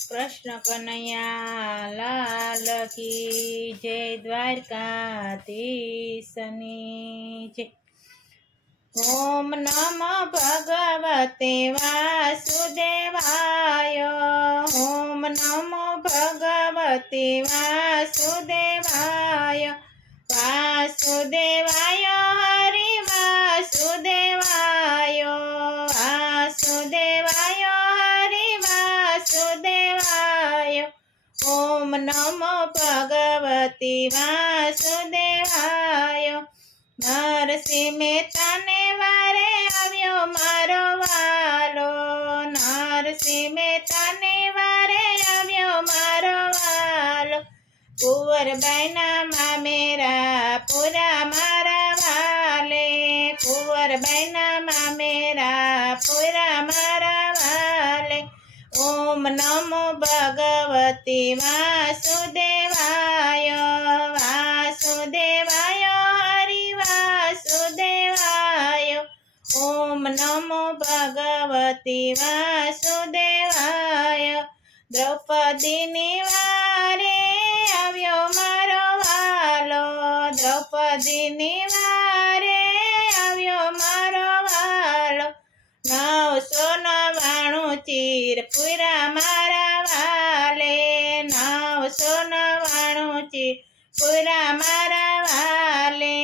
કૃષ્ણ કનૈયા લાલ કી જય, દ્વારકાધીશની જય। ઓમ નમઃ ભગવતે વાસુદેવાય, ઓમ નમો ભગવતે વાસુદેવાય, વાસુદેવાય હરિ વાસુદેવાય, વાસુદેવાય હરિ વાસુદેવાય। ઓમ નમો ભગવતે વાસુદેવાય। નરસિંહ મહેતાને વારે આવ્યો મારો વાલો, નરસિંહ મહેતાને વારે આવ્યો મારો વાલો, કુંવરબાઈના મામેરા પૂરા મારા વાલે, કુંવરબાઈના મામેરા પૂરા મારા વાલે। ઓમ નમો ભગવતે વાસુદેવાય, વાસુદેવાય હરિ વાસુદેવાય। ઓમ નમો ભગવતે વાસુદેવાય। દ્રૌપદીની વારે આવ્યો મારો વાલો, દ્રૌપદીની વારે આવ્યો મારો વાલો, 999 ચીર પૂરા મારા વાલે, 999 ચીર પૂરા મારા વાલે।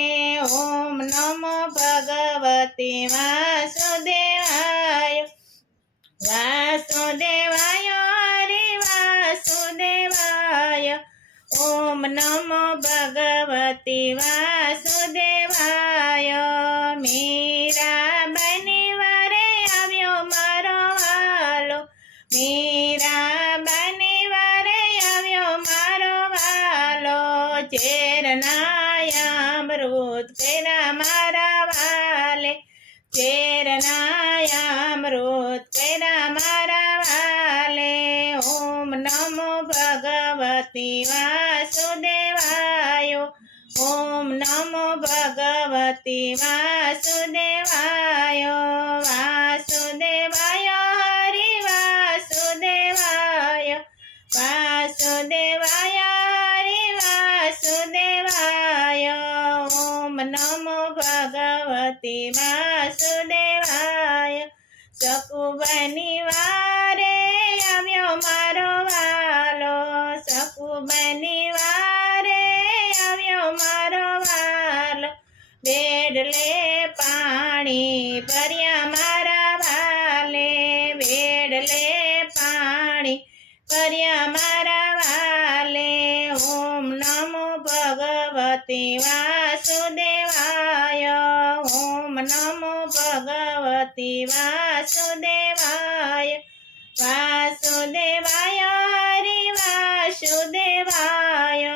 ઓમ નમો ભગવતે વાસુદેવાય, વાસુદેવાય હરિ વાસુદેવાય। ઓમ નમો ભગવતે વાસુદેવાય। મીરાબાઈની વારે આવ્યો મારો વાલો, મીરાબાઈની વારે આવ્યો મારો વાલો, ઝેરના અમૃત કર્યા મારા વાલે, ઝેરના અમૃત કર્યા મારા વાલે। ઓમ નમો ભગવતે વાસુદેવાય, ઓમ નમો ભગવતે વાસુદેવાય, વાસુદેવાય હરિ વાસુદેવાય, વાસુદેવાય હરિ વાસુદેવાય। ઓમ નમો ભગવતે વાસુદેવાય। સકુબાઈની વારે આવ્યો મારો વાલો, સકુબાઈની વારે આવ્યો મારો વાલો, બેડલે પાણી ભર્યા મારા વાલે, બેડલે પાણી ભર્યા મારા વાલે। ઓમ નમો ભગવતે વાસુદેવાય, ઓમ નમો ભગવતે વાસુદેવાય, વાસુદેવાય હરિ વાસુદેવાય।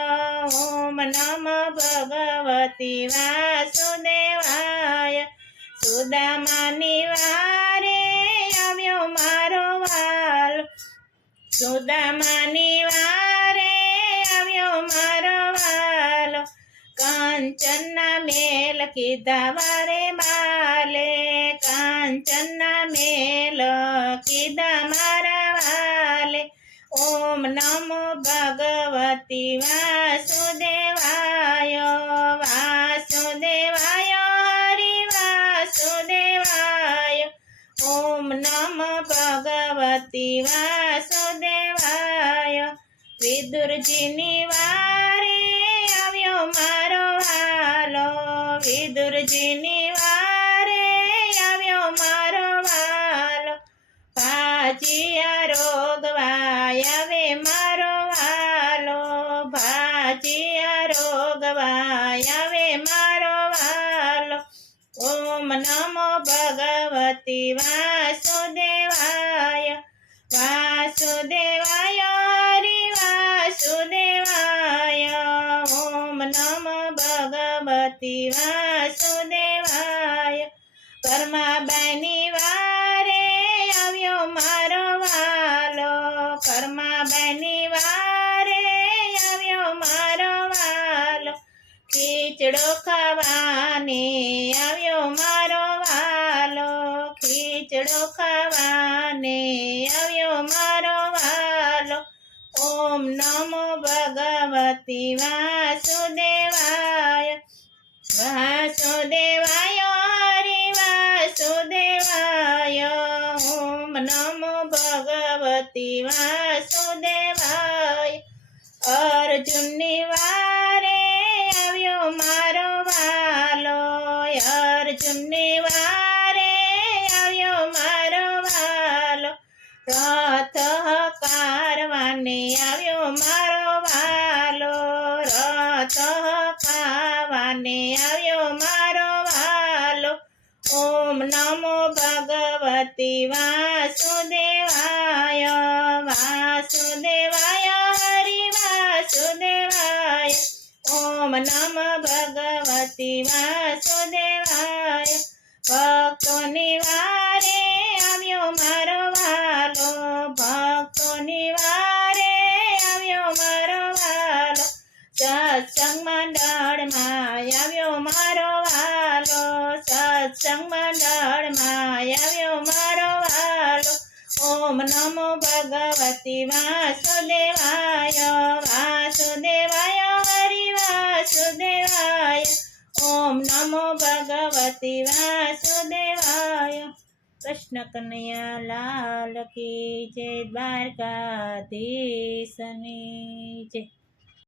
ઓમ નમો ભગવતે વાસુદેવાય। સુદામાની વારે આવ્યો મારો વાલો, સુદામાની વારે આવ્યો મારો વાલો, કાંચનના મેલ કીધા વારે માલે, કાંચનના મેલ કીધા મારા વાલે। ઓમ નમો ભગવતે વાસુદેવાય, વાસુદેવાય હરિ વાસુદેવાય। ઓમ નમો ભગવતે વાસુદેવાય। વિદુરજીની વારે આવ્યો મારો વાલો, વિદુરજીની વારે આવ્યો મારો વાલો, ભાજિયા રોગવાય આવે મારો વાલો, ભાજિયા રોગવાય આવે મારો વાલો। ઓમ નમો ભગવતે વાસુદેવાય, વાસુદેવાય હરિ વાસુદેવાય। ઓમ નમો ભગવતે વાસુદેવાય। કર્માબાઈની વારે આવ્યો મારો વાલો, કર્માબાઈની વારે આવ્યો મારો વાલો, ખીચડો ખાવાને આવ્યો મારો વાલો, ખીચડો ખાવાને આવ્યો મારો વાલો। ઓમ નમો ભગવતી વાસુદેવાય વાસુદેવાય હરિ વાસુદેવાય ઓમ નમો ભગવતી વાસુદેવાય અર્જુનની વારે આવ્યો મારો વાલો અર્જુનની વારે આવ્યો મારો વાલો રથ કારવાને આવ્યો મારો વાલો રથ કારવાને આવ્યો મારો વાલો ઓમ નમો ભગવતી વાસુદેવાય વાસુદેવાય હરિ વાસુદેવાય ઓમ નમ ભગવતી વાસુદેવાય ભક્તોની વારે આવ્યો મારો વાલો ભક્તોની વારે આવ્યો મારો વાલો સત્સંગ મંડળમાં આવ્યો મારો વાલો સત્સંગ મંડળમાં આવ્યો મારો વાલો ઓમ નમો ભગવતી વાસુદેવાય વાસુદેવાય હરિ વાસુદેવાય ઓમ નમો ભગવતી વાસુદેવાય કૃષ્ણ કનૈયા લાલ કી જય દ્વારકાધીશની જય